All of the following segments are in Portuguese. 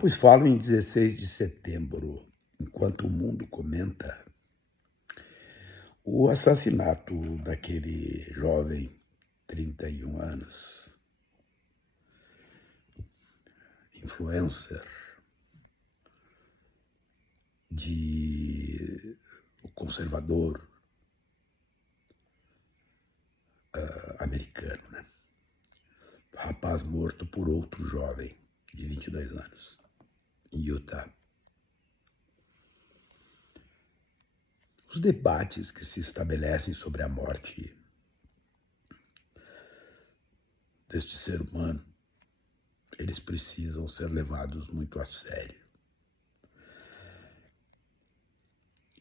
Pois falo em 16 de setembro, enquanto o mundo comenta o assassinato daquele jovem, 31 anos, influencer, de o conservador americano, né? Rapaz morto por outro jovem de 22 anos, em Utah. Os debates que se estabelecem sobre a morte deste ser humano, eles precisam ser levados muito a sério.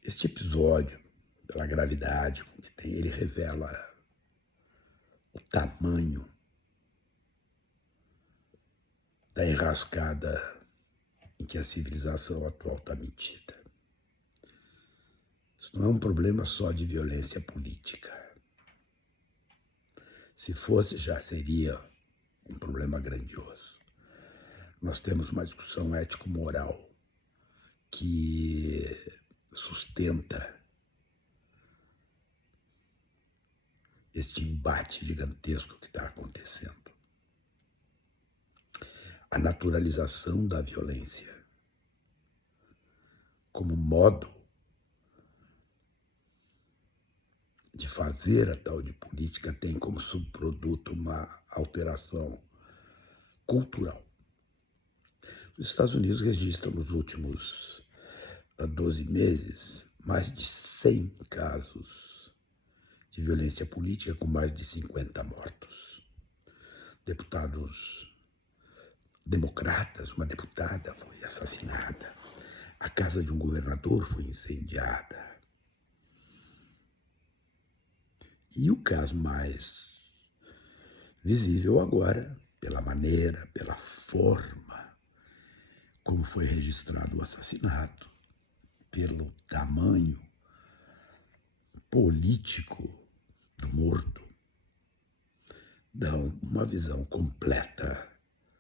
Este episódio, pela gravidade com que tem, ele revela o tamanho da enrascada em que a civilização atual está metida. Isso não é um problema só de violência política. Se fosse, já seria um problema grandioso. Nós temos uma discussão ético-moral que sustenta este embate gigantesco que está acontecendo. A naturalização da violência como modo de fazer a tal de política tem como subproduto uma alteração cultural. Os Estados Unidos registram nos últimos 12 meses mais de 100 casos de violência política com mais de 50 mortos. Deputados democratas, uma deputada foi assassinada, a casa de um governador foi incendiada. E o caso mais visível agora, pela maneira, pela forma como foi registrado o assassinato, pelo tamanho político do morto, dão uma visão completa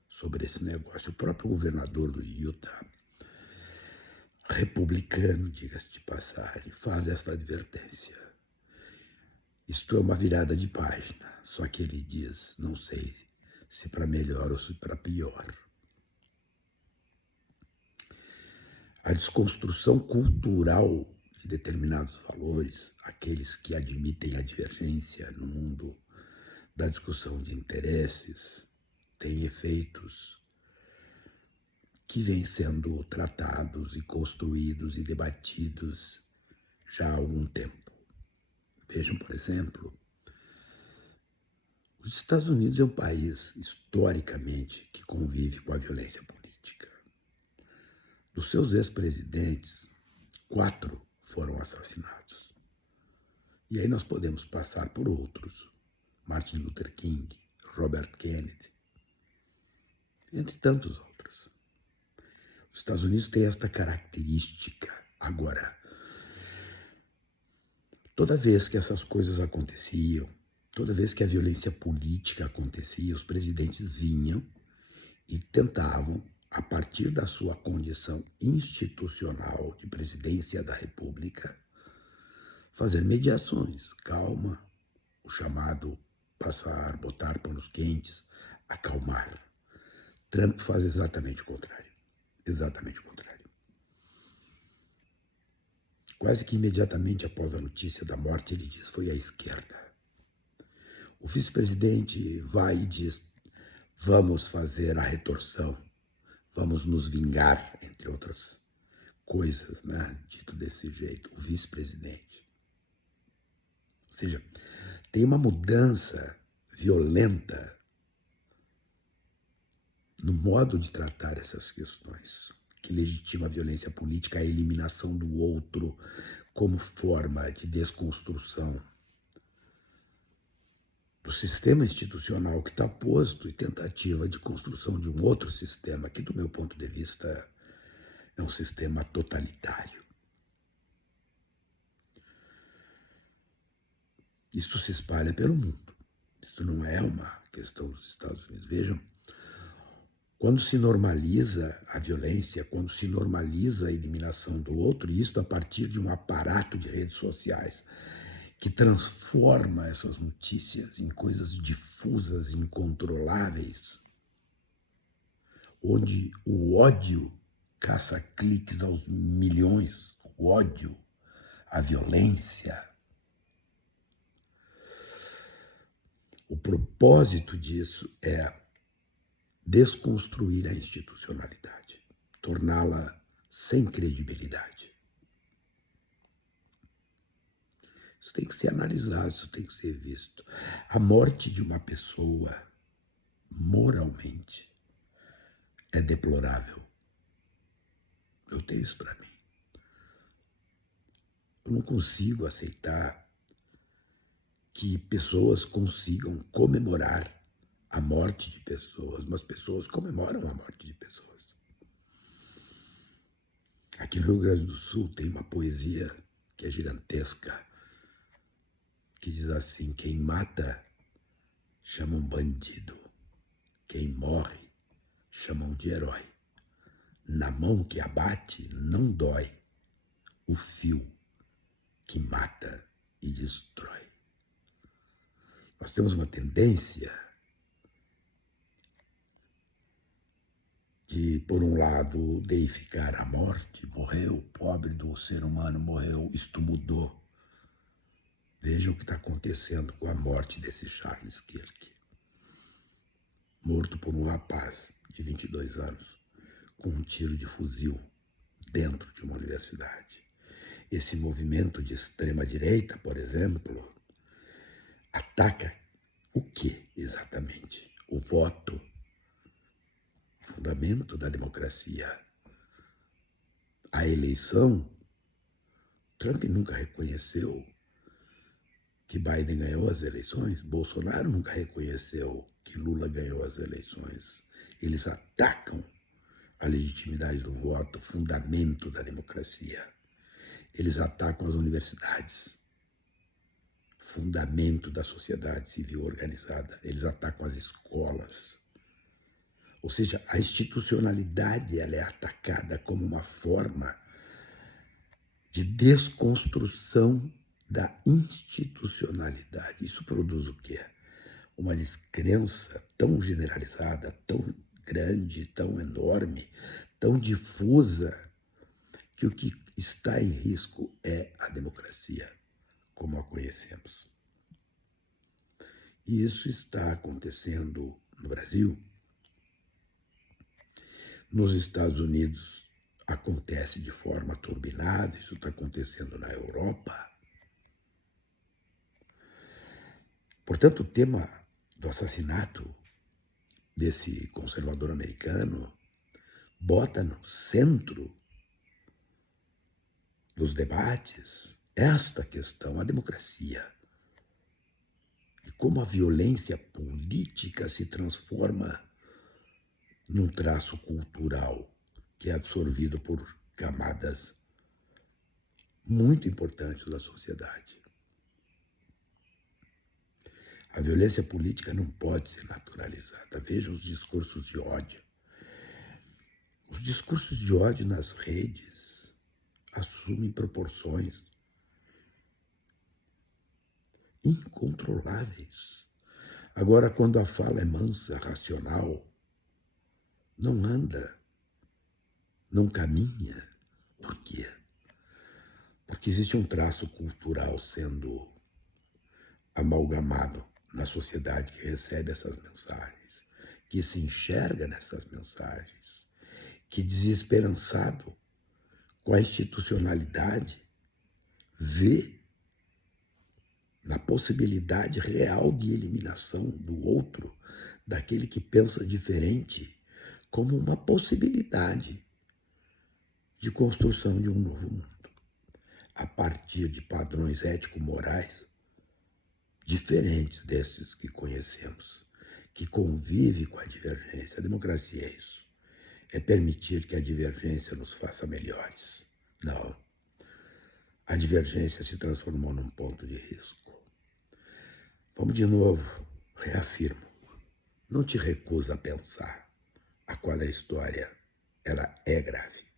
sobre esse negócio. O próprio governador do Utah, republicano, diga-se de passagem, faz esta advertência. Isto é uma virada de página, só que ele diz, não sei se para melhor ou se para pior. A desconstrução cultural de determinados valores, aqueles que admitem a divergência no mundo da discussão de interesses, tem efeitos que vêm sendo tratados e construídos e debatidos já há algum tempo. Vejam, por exemplo, os Estados Unidos é um país, historicamente, que convive com a violência política. Dos seus ex-presidentes, 4 foram assassinados. E aí nós podemos passar por outros. Martin Luther King, Robert Kennedy, entre tantos outros. Os Estados Unidos têm esta característica. Agora, toda vez que essas coisas aconteciam, toda vez que a violência política acontecia, os presidentes vinham e tentavam, a partir da sua condição institucional de presidência da República, fazer mediações, calma, o chamado passar, botar panos quentes, acalmar. Trump faz exatamente o contrário. Exatamente o contrário. Quase que imediatamente após a notícia da morte, ele diz, foi a esquerda. O vice-presidente vai e diz, vamos fazer a retorção, vamos nos vingar, entre outras coisas, né? Dito desse jeito, o vice-presidente. Ou seja, tem uma mudança violenta no modo de tratar essas questões, que legitima a violência política, a eliminação do outro como forma de desconstrução do sistema institucional que está posto e tentativa de construção de um outro sistema, que, do meu ponto de vista, é um sistema totalitário. Isso se espalha pelo mundo. Isso não é uma questão dos Estados Unidos. Vejam, Quando se normaliza a violência, quando se normaliza a eliminação do outro, e isto a partir de um aparato de redes sociais que transforma essas notícias em coisas difusas, incontroláveis, onde o ódio caça cliques aos milhões, o ódio, a violência. O propósito disso é desconstruir a institucionalidade, torná-la sem credibilidade. Isso tem que ser analisado, isso tem que ser visto. A morte de uma pessoa, moralmente, é deplorável. Eu tenho isso para mim. Eu não consigo aceitar que pessoas consigam comemorar a morte de pessoas, mas pessoas comemoram a morte de pessoas. Aqui no Rio Grande do Sul tem uma poesia que é gigantesca, que diz assim: quem mata chamam bandido, quem morre chamam de herói. Na mão que abate não dói o fio que mata e destrói. Nós temos uma tendência de, por um lado, deificar a morte. Morreu, pobre do ser humano, morreu, isto mudou. Veja o que está acontecendo com a morte desse Charles Kirk, morto por um rapaz de 22 anos, com um tiro de fuzil dentro de uma universidade. Esse movimento de extrema-direita, por exemplo, ataca o que exatamente? O voto, fundamento da democracia. A eleição, Trump nunca reconheceu que Biden ganhou as eleições, Bolsonaro nunca reconheceu que Lula ganhou as eleições. Eles atacam a legitimidade do voto, fundamento da democracia. Eles atacam as universidades, fundamento da sociedade civil organizada. Eles atacam as escolas. Ou seja, a institucionalidade ela é atacada como uma forma de desconstrução da institucionalidade. Isso produz o quê? Uma descrença tão generalizada, tão grande, tão enorme, tão difusa, que o que está em risco é a democracia, como a conhecemos. E isso está acontecendo no Brasil. Nos Estados Unidos acontece de forma turbinada, isso está acontecendo na Europa. Portanto, o tema do assassinato desse conservador americano bota no centro dos debates esta questão, a democracia. E como a violência política se transforma num traço cultural que é absorvido por camadas muito importantes da sociedade. A violência política não pode ser naturalizada. Veja os discursos de ódio. Os discursos de ódio nas redes assumem proporções incontroláveis. Agora, quando a fala é mansa, racional, não anda, não caminha. Por quê? Porque existe um traço cultural sendo amalgamado na sociedade que recebe essas mensagens, que se enxerga nessas mensagens, que desesperançado com a institucionalidade vê na possibilidade real de eliminação do outro, daquele que pensa diferente, como uma possibilidade de construção de um novo mundo, a partir de padrões ético-morais diferentes desses que conhecemos, que convive com a divergência. A democracia é isso. É permitir que a divergência nos faça melhores. Não. A divergência se transformou num ponto de risco. Vamos de novo, reafirmo. Não te recusa a pensar. a qual a história ela é grave.